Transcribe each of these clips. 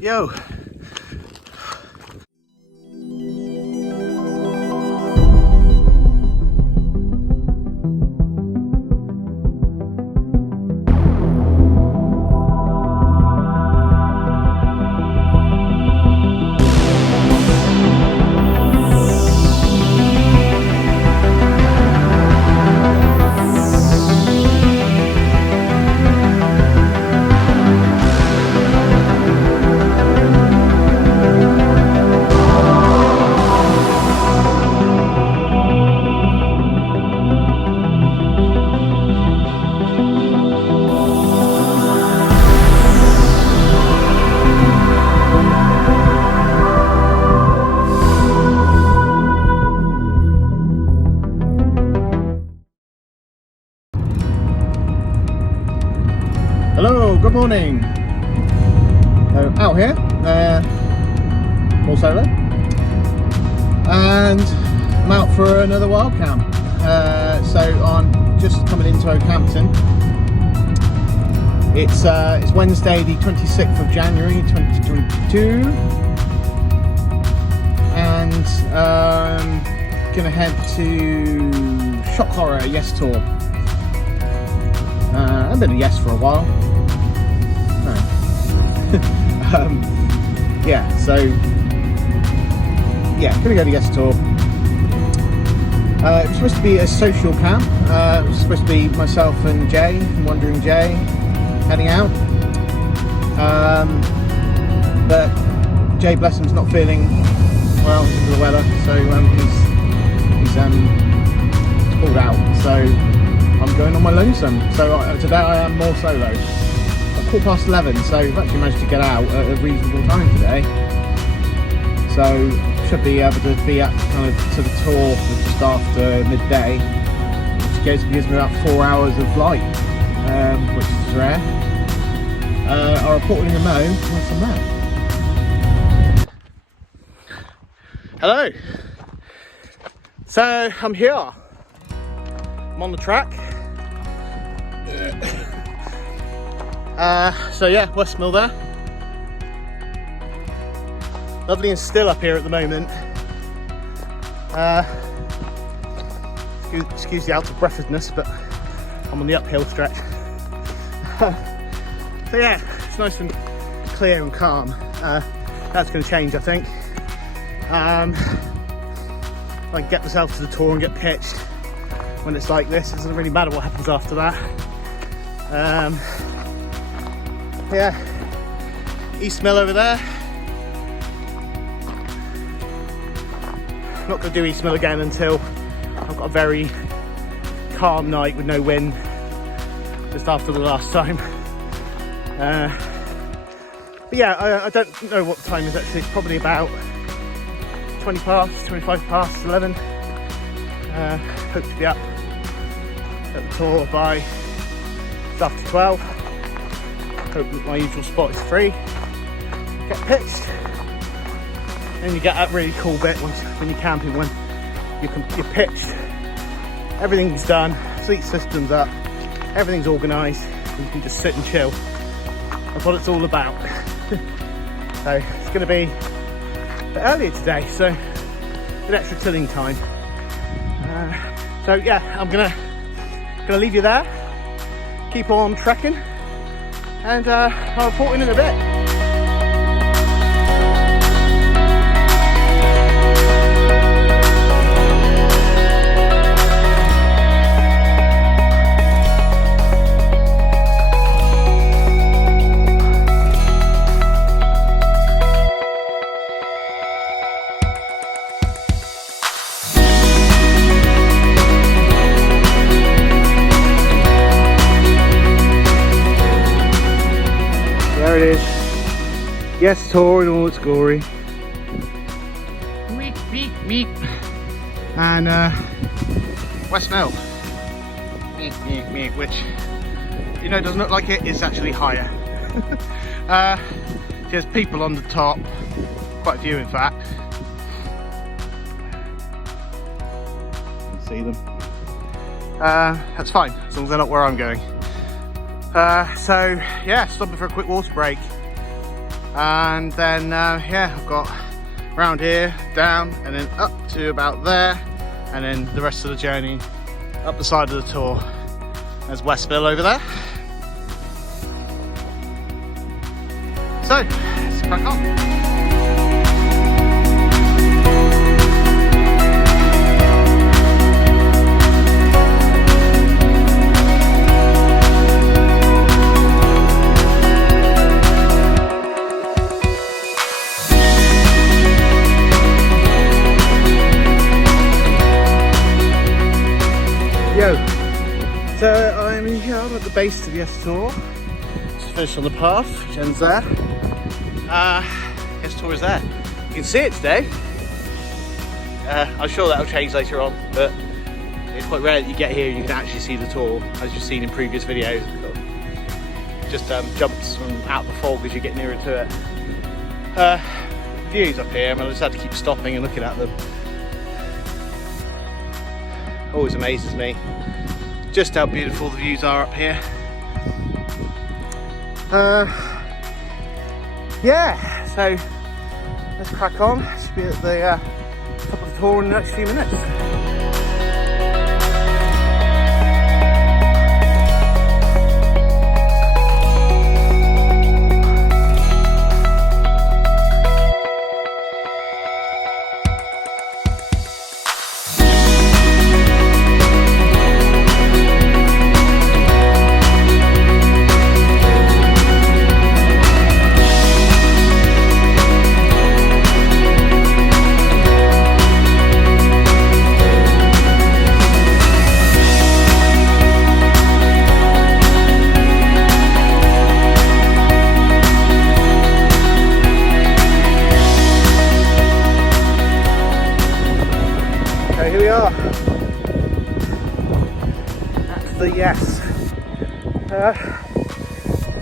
Yo. Hello, good morning. Out here, more solo, and I'm out for another wild camp. So I'm just coming into Oakhampton. It's Wednesday, the 26th of January, 2022, and gonna head to shock horror Yes Tor. I've been a Yes for a while. Yeah, so yeah, gonna go to Yes Tor. It was supposed to be a social camp. It was supposed to be myself and Jay from Wandering Jay heading out, but Jay, bless him's not feeling well because of the weather, so he's pulled out. So I'm going on my lonesome. So today I am more solo. 11:15, so we've actually managed to get out at a reasonable time today. So should be able to be at kind of to the tour just after midday, which gives me about 4 hours of light, which is rare. I'll report in the mo once I'm there. Hello. So I'm here. I'm on the track. So yeah, West Mill there. Lovely and still up here at the moment. Excuse the out of breathlessness, but I'm on the uphill stretch. So yeah, it's nice and clear and calm. That's going to change, I think. I can get myself to the tour and get pitched when it's like this. It doesn't really matter what happens after that. Yeah, East Mill over there. Not going to do East Mill again until I've got a very calm night with no wind, just after the last time. But yeah, I don't know what the time is actually. It's probably about 25 past 11. Hope to be up at the tour by just after 12. Hope that my usual spot is free. Get pitched. Then you get that really cool bit when you're camping, when you're pitched. Everything's done, sleep system's up, everything's organised, and you can just sit and chill. That's what it's all about. So it's going to be a bit earlier today, so a bit extra tilling time. So yeah, I'm gonna leave you there. Keep on trekking, and I'll report in a bit. There it is. Yes Tor in all its glory. Meep, meep, meep. And West Mill. Meep, meep, meep, which, you know, doesn't look like it, it's actually higher. There's people on the top, quite a few in fact. You can see them. That's fine, as long as they're not where I'm going. So yeah, stopping for a quick water break. And then yeah, I've got round here, down, and then up to about there, and then the rest of the journey up the side of the tour. There's Westville over there. So let's crack on. So I'm here at the base of Yes Tor. Just finished on the path, which ends there. Yes Tor is there. You can see it today. I'm sure that'll change later on, but it's quite rare that you get here and you can actually see the Tor, as you've seen in previous videos. Just jumps from out the fog as you get nearer to it. Views up here, I mean, I just had to keep stopping and looking at them. Always amazes me just how beautiful the views are up here. Yeah, so let's crack on. Should be at the top of the tour in the next few minutes. Here we are. That's the Yes.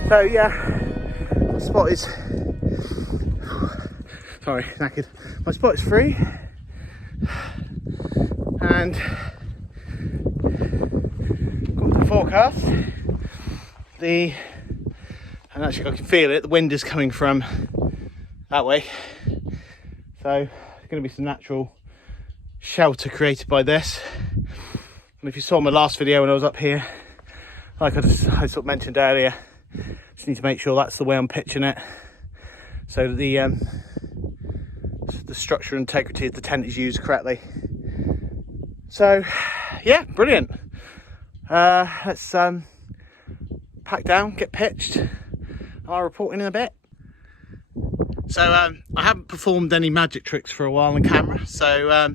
So yeah, my spot is, sorry, knackered. My spot is free, and got the forecast. And actually I can feel it. The wind is coming from that way, so there's going to be some natural shelter created by this. And if you saw my last video when I was up here, like I sort of mentioned earlier, just need to make sure that's the way I'm pitching it, so that the structure and integrity of the tent is used correctly. So yeah, brilliant. Let's pack down, get pitched, and I'll report in a bit. So I haven't performed any magic tricks for a while on camera, so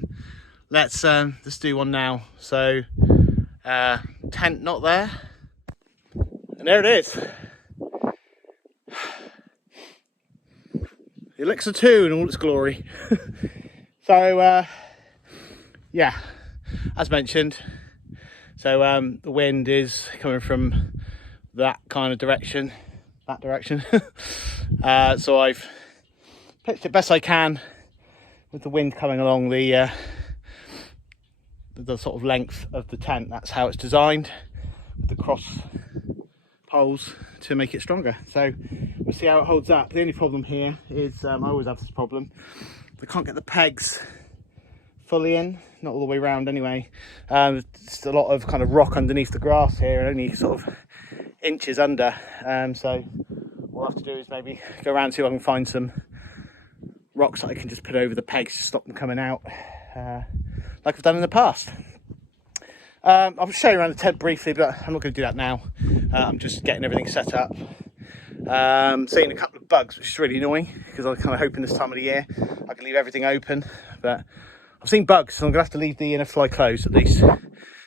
let's do one now. So tent not there, and there it is. Elixir 2 in all its glory. So yeah, as mentioned, so the wind is coming from that kind of direction, so I've pitched it best I can with the wind coming along the sort of length of the tent. That's how it's designed, with the cross poles to make it stronger. So we'll see how it holds up. The only problem here is I always have this problem, I can't get the pegs fully in, not all the way around anyway. Just a lot of kind of rock underneath the grass here, and only sort of inches under, so what I'll have to do is maybe go around and see if I can find some rocks that I can just put over the pegs to stop them coming out, like I've done in the past. I'll show you around the tent briefly, but I'm not going to do that now. I'm just getting everything set up. Seeing a couple of bugs, which is really annoying, because I'm kind of hoping this time of the year I can leave everything open, but I've seen bugs, so I'm going to have to leave the inner fly closed at least,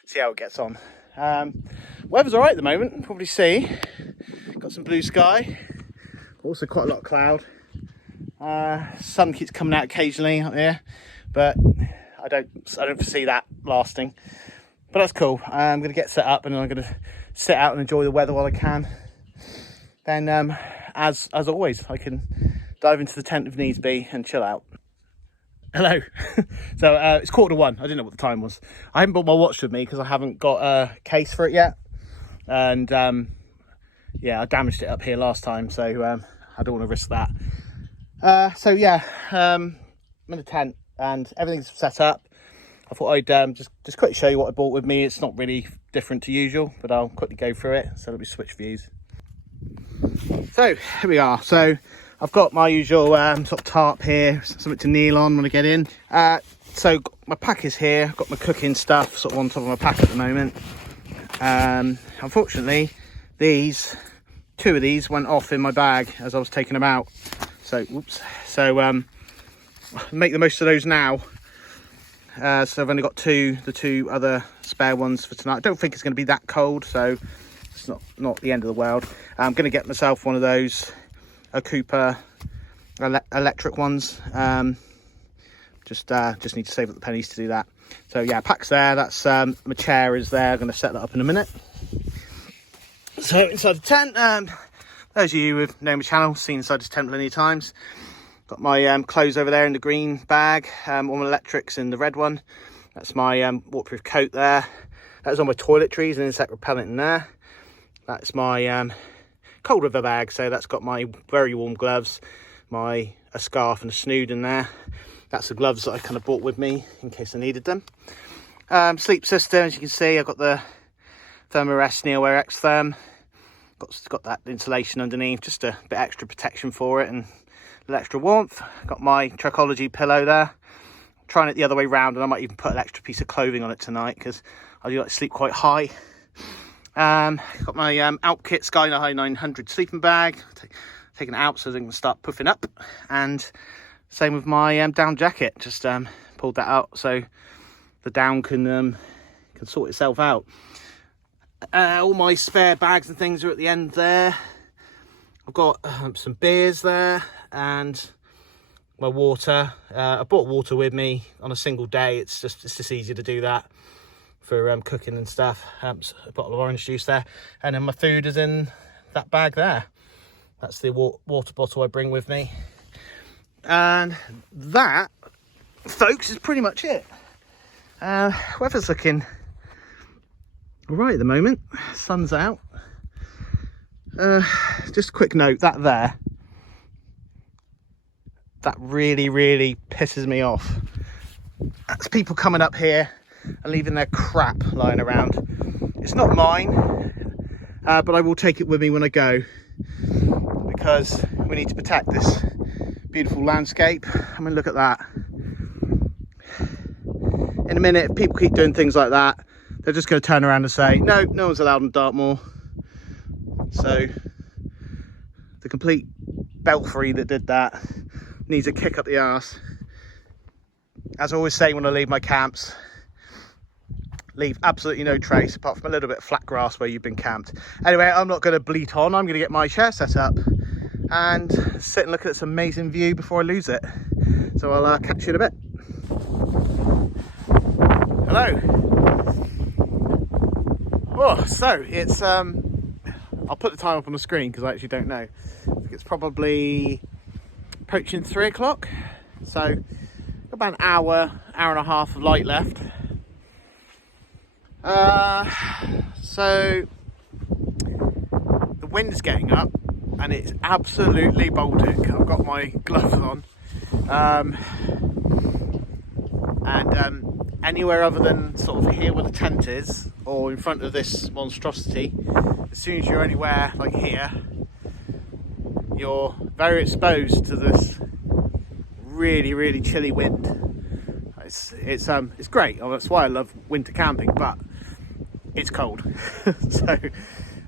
see how it gets on. Weather's alright at the moment, you can probably see. Got some blue sky, also quite a lot of cloud. Sun keeps coming out occasionally up here, but I don't foresee that lasting. But that's cool. I'm going to get set up and I'm going to sit out and enjoy the weather while I can. Then, as always, I can dive into the tent if needs be and chill out. Hello. So it's 1:15. I didn't know what the time was. I haven't brought my watch with me because I haven't got a case for it yet. And yeah, I damaged it up here last time, so I don't want to risk that. So yeah, I'm in a tent and everything's set up. I thought I'd just quickly show you what I bought with me. It's not really different to usual, but I'll quickly go through it. So let me switch views. So here we are. So I've got my usual sort of tarp here, something to kneel on when I get in. So my pack is here. I've got my cooking stuff sort of on top of my pack at the moment. Unfortunately, two of these went off in my bag as I was taking them out. So whoops. So make the most of those now. So I've only got the two other spare ones for tonight. I don't think it's going to be that cold, so it's not the end of the world. I'm going to get myself one of those a Cooper electric ones. Just need to save up the pennies to do that. So yeah, pack's there. That's my chair is there. I'm going to set that up in a minute. So inside the tent, those of you who've known my channel, seen inside this tent plenty of times. Got my clothes over there in the green bag, all my electrics in the red one. That's my waterproof coat there. That's all my toiletries and insect repellent in there. That's my cold weather bag, so that's got my very warm gloves, a scarf and a snood in there. That's the gloves that I kind of brought with me in case I needed them. Sleep system, as you can see, I've got the Thermarest Neoware X Therm. Got that insulation underneath, just a bit extra protection for it and a little extra warmth. Got my Trichology pillow there. I'm trying it the other way round, and I might even put an extra piece of clothing on it tonight because I do like to sleep quite high. Got my Outkit Sky High 900 sleeping bag. Taken it out so they can start puffing up. And same with my down jacket. Just pulled that out so the down can sort itself out. All my spare bags and things are at the end there. I've got some beers there and my water. I brought water with me on a single day. It's just easier to do that for cooking and stuff. A bottle of orange juice there, and then my food is in that bag there. That's the water bottle I bring with me, and that, folks, is pretty much it. Weather's looking all right at the moment. Sun's out. Just a quick note, that really pisses me off. That's people coming up here and leaving their crap lying around. It's not mine, but I will take it with me when I go because we need to protect this beautiful landscape. I mean, look at that. In a minute, if people keep doing things like that, they're just going to turn around and say, no one's allowed in Dartmoor. So the complete belfry that did that needs a kick up the arse. As I always say when I leave my camps, leave absolutely no trace apart from a little bit of flat grass where you've been camped. Anyway, I'm not going to bleat on. I'm going to get my chair set up and sit and look at this amazing view before I lose it. So I'll catch you in a bit. Hello. Oh, so it's I'll put the time up on the screen because I actually don't know. I think it's probably approaching 3 o'clock. So about an hour and a half of light left. So the wind's getting up and it's absolutely Baltic. I've got my gloves on. Anywhere other than sort of here where the tent is or in front of this monstrosity, as soon as you're anywhere like here, you're very exposed to this really chilly wind. It's great. Oh, that's why I love winter camping, but it's cold. So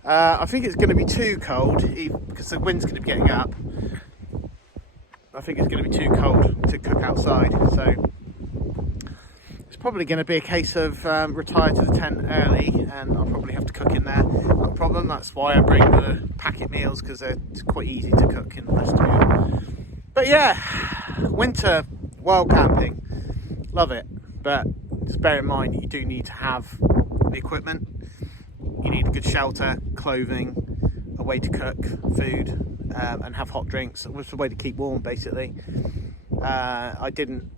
I think it's going to be too cold because the wind's going to be getting up. I think it's going to be too cold to cook outside, so it's probably going to be a case of retire to the tent early, and I'll probably have to cook in there. Not a problem. That's why I bring the packet meals, because they're quite easy to cook in the rest meal. But yeah, winter wild camping, love it. But just bear in mind that you do need to have the equipment. You need a good shelter, clothing, a way to cook food, and have hot drinks. It was a way to keep warm, basically. I didn't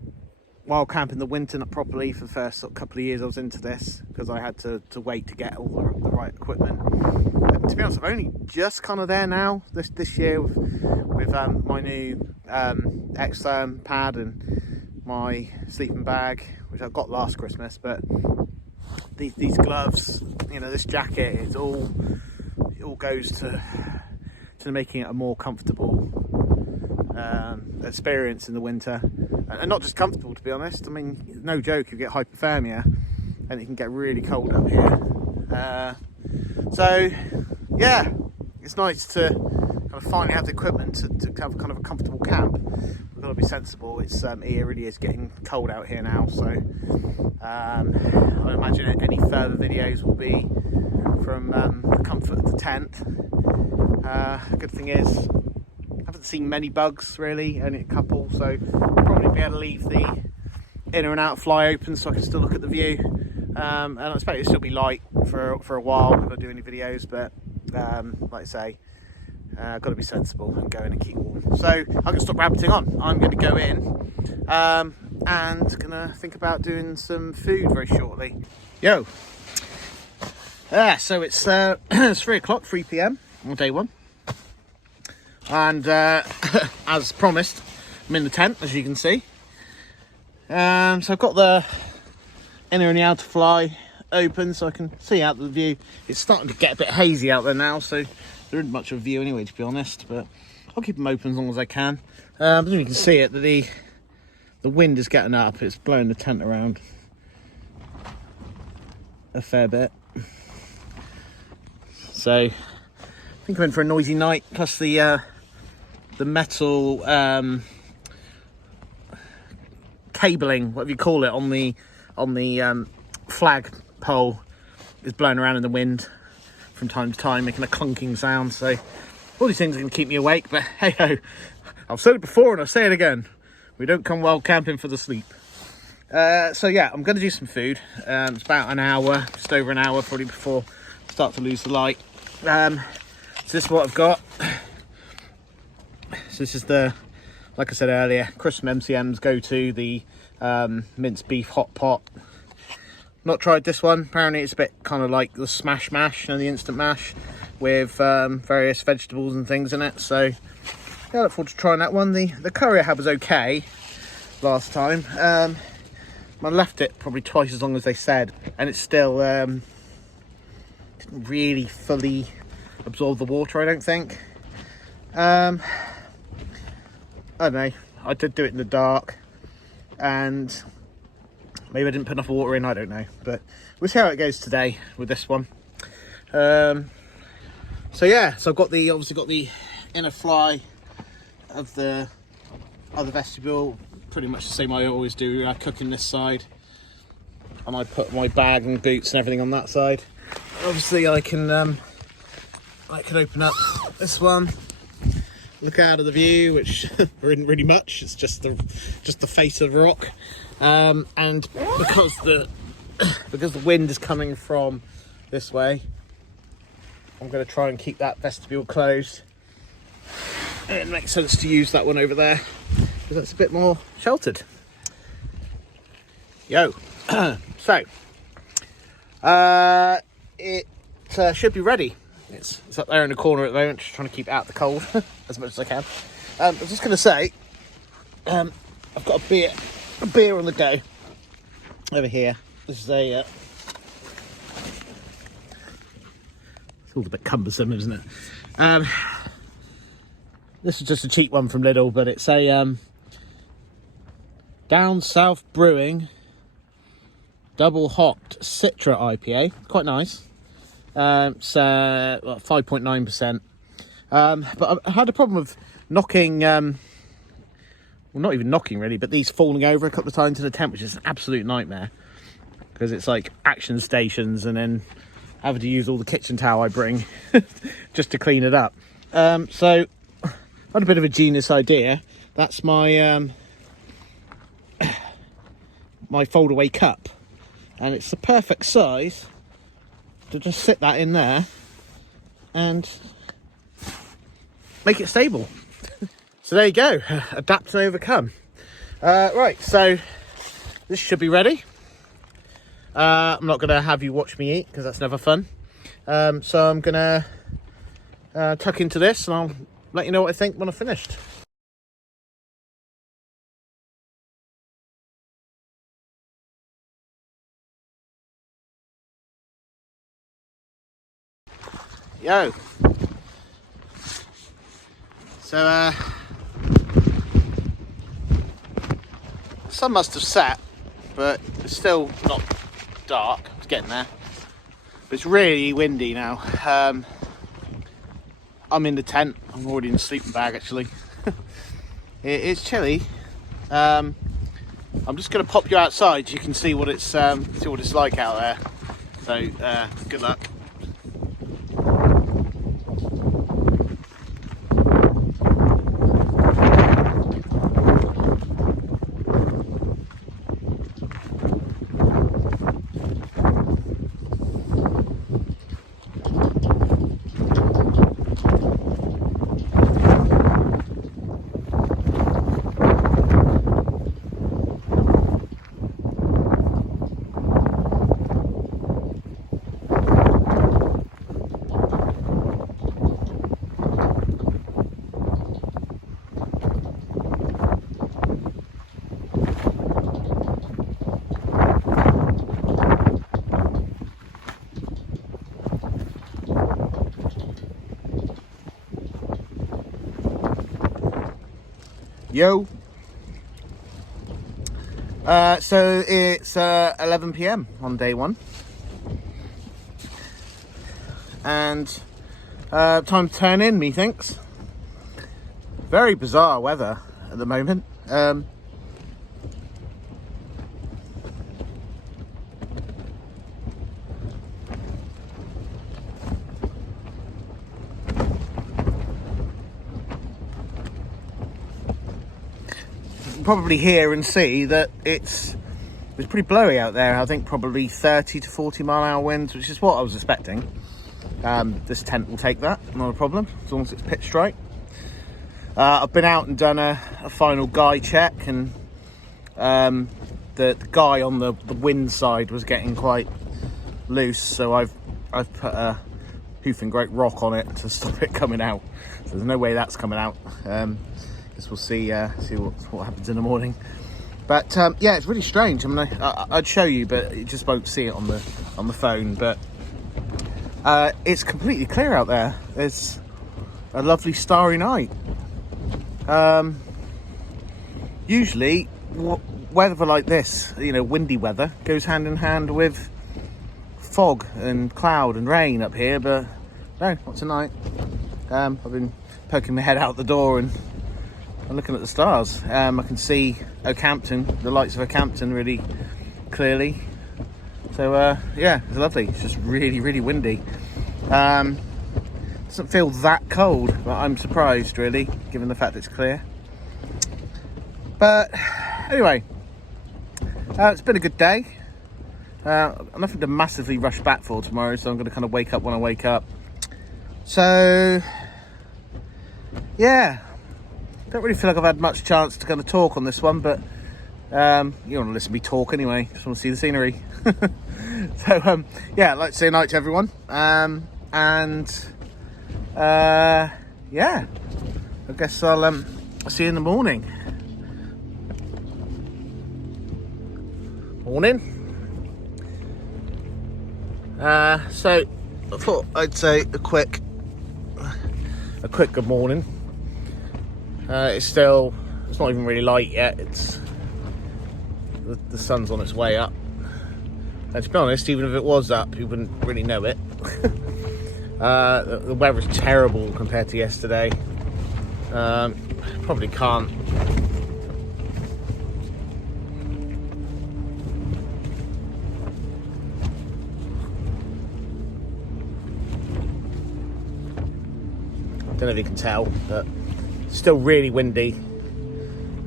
wild camp in the winter, not properly, for the first sort of couple of years I was into this, because I had to wait to get all the right equipment. And to be honest, I'm only just kind of there now this year with my new X-Therm pad and my sleeping bag, which I got last Christmas. But these gloves, you know, this jacket, it all goes to making it a more comfortable experience in the winter, and not just comfortable, to be honest. I mean, no joke, you get hypothermia and it can get really cold up here. So yeah, it's nice to kind of finally have the equipment to have kind of a comfortable camp. We've got to be sensible. It's it really is getting cold out here now, so I imagine any further videos will be from the comfort of the tent. Good thing is, I haven't seen many bugs really, only a couple, so I'll probably be able to leave the inner and outer fly open so I can still look at the view. And I expect it'll still be light for a while if I do any videos, but like I say, I've got to be sensible and go in and keep warm. So I'm going to stop rabbiting on. I'm going to go in and going to think about doing some food very shortly. Yo! So it's 3 o'clock, 3 p.m. on day one. And as promised, I'm in the tent, as you can see. So I've got the inner and the outer fly open so I can see out the view. It's starting to get a bit hazy out there now, so there isn't much of a view anyway, to be honest, but I'll keep them open as long as I can. But you can see it, that the wind is getting up. It's blowing the tent around a fair bit. So I think I'm in for a noisy night, plus the metal cabling, whatever you call it, on the flag pole is blowing around in the wind from time to time, making a clunking sound. So all these things are going to keep me awake, but hey ho, I've said it before and I'll say it again, we don't come wild camping for the sleep. So yeah, I'm going to do some food. It's about an hour, just over an hour probably, before I start to lose the light. So this is what I've got. So this is the, like I said earlier, Chris from MCM's go to, the minced beef hot pot. Not tried this one. Apparently it's a bit kind of like the smash mash, you know, the instant mash with various vegetables and things in it. So yeah, I look forward to trying that one. The curry I had was okay last time. I left it probably twice as long as they said, and it's still didn't really fully absorb the water, I don't think. I don't know, I did do it in the dark, and maybe I didn't put enough water in, I don't know, but we'll see how it goes today with this one. So yeah, so I've obviously got the inner fly of the other vestibule, pretty much the same I always do. I cook in this side, and I put my bag and boots and everything on that side. Obviously I can open up this one, look out of the view, which there isn't really much. It's just the face of the rock, and because the wind is coming from this way, I'm going to try and keep that vestibule closed. It makes sense to use that one over there because that's a bit more sheltered. Yo, so it should be ready. It's up there in the corner at the moment, just trying to keep it out the cold as much as I can. I was just going to say, I've got a beer on the go over here. This is it's all a bit cumbersome, isn't it? This is just a cheap one from Lidl, but it's a Down South Brewing double hopped Citra IPA. Quite nice. It's 5.9%. But I had a problem with knocking, well, not even knocking really, but these falling over a couple of times in the tent, which is an absolute nightmare because it's like action stations, and then having to use all the kitchen towel I bring just to clean it up. So I had a bit of a genius idea. That's my my fold-away cup, and it's the perfect size to just sit that in there and make it stable. So there you go, adapt and overcome. Right, so this should be ready. I'm not going to have you watch me eat because that's never fun. So I'm going to tuck into this and I'll let you know what I think when I've finished. Yo. So, sun must have set, but it's still not dark. It's getting there. But it's really windy now. I'm in the tent. I'm already in the sleeping bag, actually. It's chilly. I'm just going to pop you outside so you can see what it's like out there. So, good luck. Yo. So it's 11 p.m. on day one, and time to turn in, methinks. Very bizarre weather at the moment. Probably hear and see that it's pretty blowy out there. I think probably 30 to 40 mile an hour winds, which is what I was expecting. This tent will take that, not a problem, as long as it's pitch straight. I've been out and done a final guy check, and the guy on the wind side was getting quite loose, so I've put a hoof and great rock on it to stop it coming out. So there's no way that's coming out. We'll see what happens in the morning. But yeah, it's really strange. I mean, I'd show you, but you just won't see it on the phone. But it's completely clear out there. It's a lovely starry night. Usually, weather like this, windy weather, goes hand in hand with fog and cloud and rain up here. But no, not tonight. I've been poking my head out the door and I'm looking at the stars. I can see Oakhampton, the lights of Oakhampton really clearly. So yeah, it's lovely. It's just really, really windy. Doesn't feel that cold, but I'm surprised really, given the fact it's clear. But anyway, it's been a good day. Nothing to massively rush back for tomorrow, so I'm going to kind of wake up when I wake up. So yeah. Don't really feel like I've had much chance to kind of talk on this one, but you want to listen to me talk anyway. Just want to see the scenery. So yeah, I'd like to say night to everyone. And yeah, I guess I'll see you in the morning. Morning. So I thought I'd say a quick good morning. It's not even really light yet. It's the sun's on its way up, and to be honest, even if it was up, you wouldn't really know it. The weather's terrible compared to yesterday. Probably can't. Don't know if you can tell, but still really windy.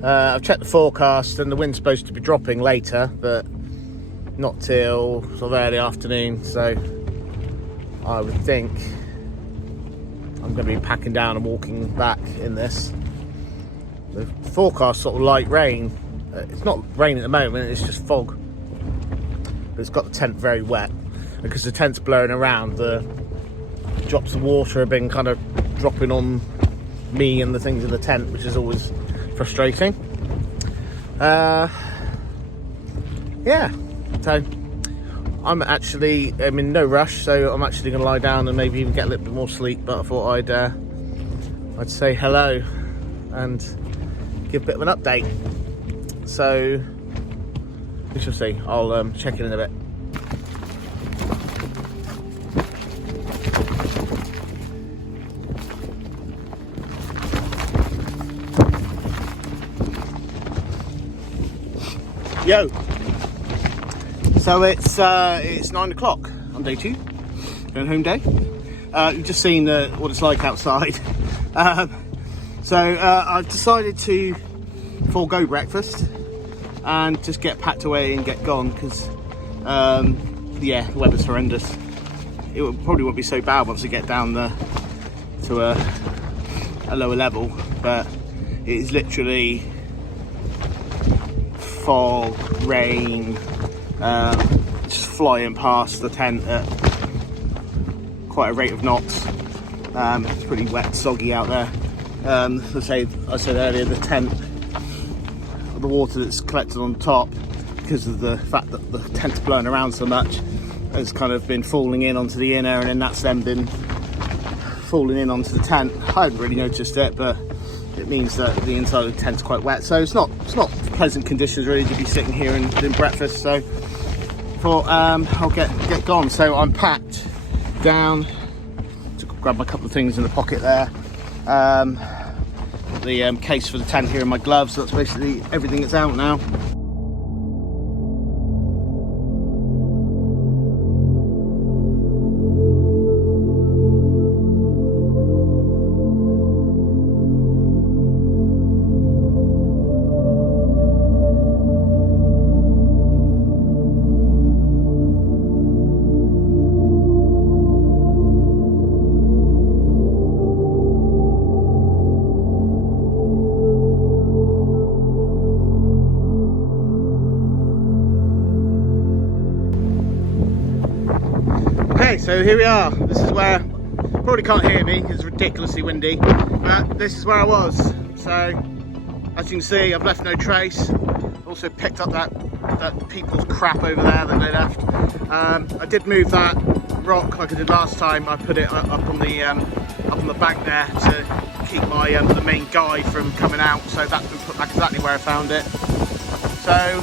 I've checked the forecast and the wind's supposed to be dropping later, but not till sort of early afternoon, so I would think I'm going to be packing down and walking back in this. The forecast sort of light rain It's not rain at the moment, it's just fog. But it's got the tent very wet. Because the tent's blowing around, the drops of water have been kind of dropping on me and the things in the tent, which is always frustrating. Yeah, so I'm in no rush, so I'm actually going to lie down and maybe even get a little bit more sleep, but I thought I'd say hello and give a bit of an update. So we shall see. I'll check in a bit. Yo, so it's 9 o'clock on day 2, going home day. You've just seen what it's like outside. So I've decided to forego breakfast and just get packed away and get gone because yeah, the weather's horrendous. It probably won't be so bad once we get down to a lower level, but it is literally fog, rain, just flying past the tent at quite a rate of knots. It's pretty wet, soggy out there. I said earlier, the tent, the water that's collected on top, because of the fact that the tent's blowing around so much, has kind of been falling in onto the inner, and then that's then been falling in onto the tent. I hadn't really noticed it, but it means that the inside of the tent's quite wet, so it's not pleasant conditions really to be sitting here and doing breakfast. So thought I'll get gone. So I'm packed down to grab a couple of things in the pocket there. The case for the tent here and my gloves. So that's basically everything that's out now. Okay, so here we are. This is where, probably can't hear me because it's ridiculously windy, but this is where I was. So as you can see, I've left no trace. Also picked up that people's crap over there that they left. I did move that rock like I did last time. I put it up on the bank there to keep my the main guide from coming out, so that's been put back exactly where I found it. So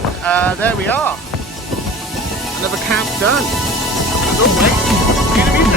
there we are, another camp done. As always,